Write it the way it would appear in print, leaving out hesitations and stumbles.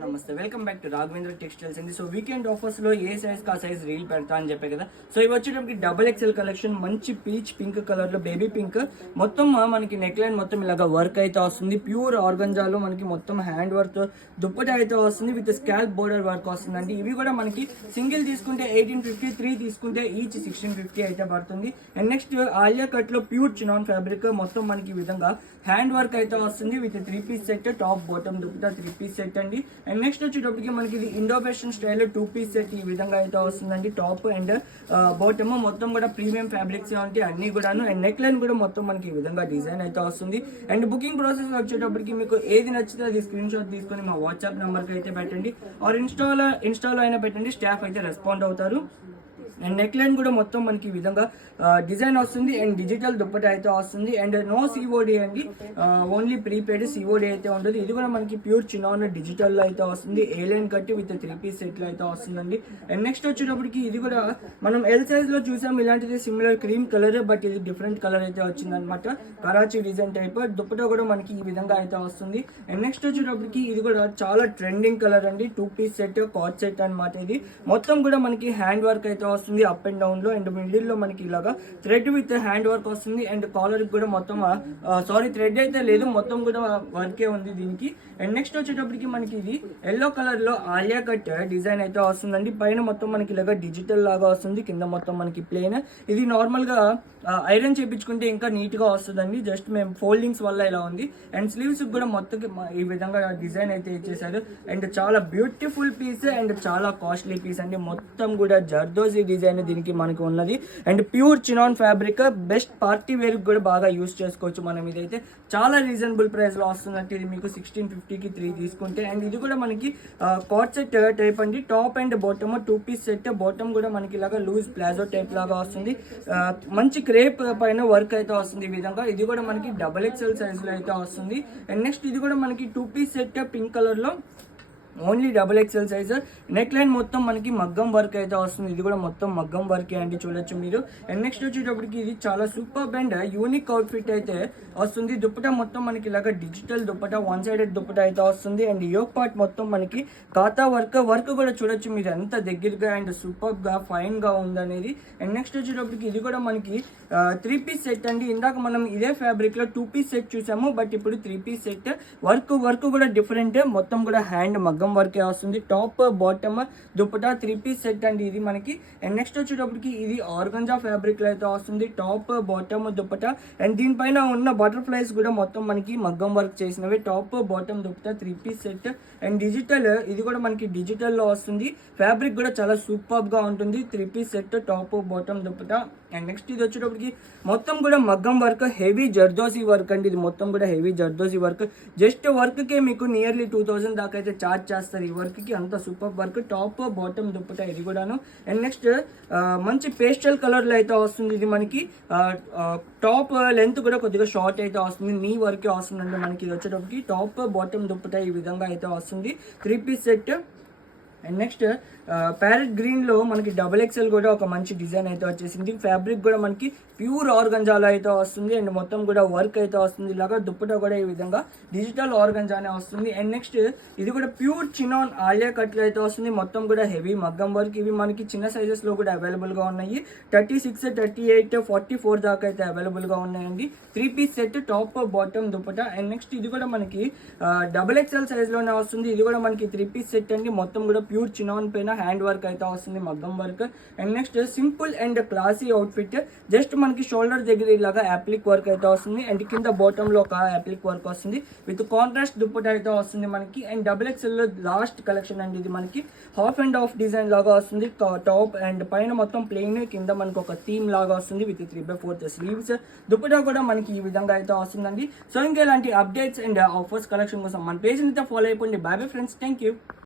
నమస్తే, welcome back to Raghavendra textiles అండి. So weekend offers లో ఏ సైజ్ కా సైజ్ రీల్ పెడతా అని చెప్పే కదా. సో ఇవి వచ్చేటప్పటికి డబుల్ ఎక్స్ఎల్ కలెక్షన్, మంచి పీచ్ పింక్ కలర్ లో బేబీ పింక్, మొత్తం మనకి నెక్ లైన్ మొత్తం ఇలాగా వర్క్ అయితే వస్తుంది. ప్యూర్ ఆర్గంజాలో మనకి మొత్తం హ్యాండ్ వర్క్ దుప్పటి అయితే వస్తుంది విత్ స్కాల్ప్ బోర్డర్ వర్క్ వస్తుందండి. ఇవి కూడా మనకి సింగిల్ తీసుకుంటే 1850, 3 తీసుకుంటే ఈచ్ 1650 అయితే పడుతుంది. అండ్ నెక్స్ట్ ఆలియా కట్ లో ప్యూర్ చినాన్ ఫ్యాబ్రిక్ మొత్తం మనకి ఈ విధంగా హ్యాండ్ వర్క్ అయితే వస్తుంది with 3 piece set, top bottom dupatta 3 piece set అండి. అండ్ నెక్స్ట్ వచ్చేటప్పటికి మనకి ఇది Indo western style 2 piece set ఈ విధంగా అయితే వస్తుందండి. టాప్ అండ్ బాటమ్ మొత్తం కూడా ప్రీమియం ఫ్యాబ్రిక్స్ ఉంటాయి అన్ని కూడాను. అండ్ నెక్ లైన్ కూడా మొత్తం మనకి ఈ విధంగా డిజైన్ అయితే వస్తుంది. అండ్ బుకింగ్ ప్రాసెస్ వచ్చేటప్పటికి మీకు ఏది నచ్చితే అది స్క్రీన్ షాట్ తీసుకొని మా వాట్సాప్ నెంబర్కి అయితే పెట్టండి, ఆర్ ఇన్స్టాలో అయినా పెట్టండి, స్టాఫ్ అయితే రెస్పాండ్ అవుతారు. అండ్ నెక్ లైన్ కూడా మొత్తం మనకి ఈ విధంగా డిజైన్ వస్తుంది. అండ్ డిజిటల్ దుప్పట అయితే వస్తుంది. అండ్ నో సిఓడి అండి, ఓన్లీ ప్రీపెయిడ్, సిఓడి అయితే ఉండదు. ఇది కూడా మనకి ప్యూర్ చినాన్ డిజిటల్ లో అయితే వస్తుంది. ఏ లైన్ కట్టి విత్ 3 పీస్ సెట్ లో అయితే వస్తుందండి. అండ్ నెక్స్ట్ వచ్చేటప్పటికి ఇది కూడా మనం ఎల్ సైజ్ లో చూసాం, ఇలాంటిది సిమిలర్ క్రీమ్ కలర్, బట్ ఇది డిఫరెంట్ కలర్ అయితే వచ్చింది అనమాట. కరాచీ డిజైన్ టైప్ దుప్పట కూడా మనకి ఈ విధంగా అయితే వస్తుంది. అండ్ నెక్స్ట్ వచ్చేటప్పటికి ఇది కూడా చాలా ట్రెండింగ్ కలర్ అండి, 2 పీస్ సెట్ కార్డ్ సెట్ అనమాట. ఇది మొత్తం కూడా మనకి హ్యాండ్ వర్క్ అయితే వస్తుంది అప్ అండ్ డౌన్ లో. అండ్ మిడిల్ లో మనకి ఇలాగా థ్రెడ్ విత్ హ్యాండ్ వర్క్ వస్తుంది. అండ్ కాలర్ కూడా మొత్తం థ్రెడ్ అయితే లేదు, మొత్తం కూడా వర్కే ఉంది దీనికి. అండ్ నెక్స్ట్ వచ్చేటప్పటికి మనకి ఇది ఎల్లో కలర్ లో ఆలియా కట్ డిజైన్ అయితే వస్తుందండి. పైన మొత్తం మనకి ఇలాగా డిజిటల్ లాగా వస్తుంది, కింద మొత్తం మనకి ప్లేన్. ఇది నార్మల్ గా ఐరన్ చేయించుకుంటే ఇంకా నీట్ గా వస్తుందండి, జస్ట్ మేము ఫోల్డింగ్స్ వల్ల ఇలా ఉంది. అండ్ స్లీవ్స్ కూడా మొత్తం ఈ విధంగా డిజైన్ అయితే ఇచ్చేసారు. అండ్ చాలా బ్యూటిఫుల్ పీస్ అండ్ చాలా కాస్ట్లీ పీస్ అండి. మొత్తం కూడా జర్దోజీ డిజైన్ దీనికి మనకి ఉన్నది. And pure chinon fabric, best party wear కూడా బాగా యూస్ చేసుకోవచ్చు మనం. ఇదైతే చాలా రీజనబుల్ ప్రైస్ లో వస్తుందంటే ఇది మీకు 1650కి 3 తీసుకుంటే. అండ్ ఇది కూడా మనకి కార్డ్ సెట్ టైప్ అండి, top and bottom 2 piece set, bottom కూడా మనకి ఇలాగా లూజ్ ప్లాజో టైప్ లాగా వస్తుంది. మంచి క్రేప్ పైన వర్క్ అయితే వస్తుంది ఈ విధంగా. ఇది కూడా మనకి డబల్ ఎక్స్ఎల్ సైజ్ లో అయితే వస్తుంది. అండ్ నెక్స్ట్ ఇది కూడా మనకి 2 పీస్ సెట్ పింక్ కలర్ లో, only double XL size. Neck line మొత్తం మనకి మగ్గం వర్క్ అయితే వస్తుంది. ఇది కూడా మొత్తం మగ్గం వర్కే అండి, చూడొచ్చు మీరు. అండ్ నెక్స్ట్ వచ్చేటప్పటికి ఇది చాలా సూపర్ అండ్ యూనిక్ అవుట్ఫిట్ అయితే వస్తుంది. దుప్పట మొత్తం మనకి ఇలాగ డిజిటల్ దుప్పట, 1 సైడెడ్ దుప్పట అయితే వస్తుంది. అండ్ యోక్ పార్ట్ మొత్తం మనకి కాతా వర్క్ కూడా చూడొచ్చు మీరు ఎంత దగ్గరగా అండ్ సూపర్ గా ఫైన్ గా ఉందనేది. అండ్ నెక్స్ట్ వచ్చేటప్పటికి ఇది కూడా మనకి 3 పీస్ సెట్ అండి. ఇందాక మనం ఇదే ఫ్యాబ్రిక్ లో 2 పీస్ సెట్ చూసాము, బట్ ఇప్పుడు 3 పీస్ సెట్. వర్క్ కూడా డిఫరెంట్, మొత్తం కూడా హ్యాండ్ మగ్గం వర్కే వస్తుంది. Top bottom dupatta 3 piece set అండి ఇది మనకి. అండ్ నెక్స్ట్ వచ్చేటప్పటికి ఇది ఆర్గంజా ఫ్యాబ్రిక్ లో అయితే వస్తుంది, టాప్ బాటమ్ దుప్పట. అండ్ దీనిపైన ఉన్న బటర్ఫ్లైస్ కూడా మొత్తం మనకి మగ్గం వర్క్ చేసినవి. Top bottom dupatta 3 piece set. And digital, ఇది కూడా మనకి డిజిటల్ లో వస్తుంది. ఫ్యాబ్రిక్ కూడా చాలా సూపర్ గా ఉంటుంది. 3 piece set, top bottom dupatta. And next ఇది వచ్చేటప్పటికి మొత్తం కూడా మగ్గం వర్క్, హెవీ జర్దోసి వర్క్ అండి. ఇది మొత్తం కూడా heavy zardozi work. Just work కే మీకు నియర్లీ 2000 దాకా అయితే చార్జ్ చేస్తారు ఈ వర్క్ కి, అంత super work. Top bottom dupatta ఇది కూడాను. అండ్ నెక్స్ట్ మంచి పేస్టల్ కలర్ లో అయితే వస్తుంది. ఇది మనకి టాప్ లెంత్ కూడా కొద్దిగా షార్ట్ అయితే వస్తుంది, నీ వర్కే వస్తుందండి మనకి. ఇది వచ్చేటప్పటికి టాప్ బాటమ్ దుప్పట ఈ విధంగా అయితే వస్తుంది, 3 piece set. And next parrot green లో మనకి డబుల్ ఎక్స్ఎల్ కూడా ఒక మంచి డిజైన్ అయితే వచ్చేసింది. ఫ్యాబ్రిక్ కూడా మనకి ప్యూర్ ఆర్గంజాలో అయితే వస్తుంది. అండ్ మొత్తం కూడా వర్క్ అయితే వస్తుంది. ఇలాగా దుప్పట కూడా ఈ విధంగా డిజిటల్ ఆర్గంజానే వస్తుంది. అండ్ నెక్స్ట్ ఇది కూడా ప్యూర్ చినాన్ ఆలియా కట్ లో అయితే వస్తుంది. మొత్తం కూడా హెవీ మగ్గం వర్క్. ఇవి మనకి చిన్న సైజెస్ లో కూడా అవైలబుల్ గా ఉన్నాయి, 36, 38, 44 దాకా అయితే అవైలబుల్ గా ఉన్నాయండి. 3 piece set, top bottom dupatta. And next ఇది కూడా మనకి డబుల్ ఎక్స్ఎల్ సైజ్ లోనే వస్తుంది. ఇది కూడా మనకి 3 పీస్ సెట్ అండి. మొత్తం కూడా ప్యూర్ చినాన్ పైన హ్యాండ్ వర్క్ అయితే వస్తుంది, మగ్గం work. And next simple and classy outfit, just మనకి షోల్డర్ దగ్గర ఇలాగా అప్లిక్ వర్క్ అయితే వస్తుంది. అండ్ కింద బాటమ్ లో ఒక అప్లిక్ వర్క్ వస్తుంది విత్ కాంట్రాస్ట్ దుప్పట అయితే వస్తుంది మనకి. అండ్ డబుల్ ఎక్స్ఎల్ లో లాస్ట్ కలెక్షన్ అండి ఇది మనకి. హాఫ్ అండ్ హాఫ్ డిజైన్ లాగా వస్తుంది, టాప్ అండ్ పైన మొత్తం ప్లెయిన్, కింద మనకి ఒక థీమ్ లాగా వస్తుంది విత్ 3/4 స్లీవ్స్. దుప్పట కూడా మనకి ఈ విధంగా అయితే వస్తుందండి. సో ఇంకా ఇలాంటి అప్డేట్స్ అండ్ ఆఫర్స్ కలెక్షన్ కోసం మన పేజ్ అయితే ఫాలో అయిపోండి. By bye friends, thank you.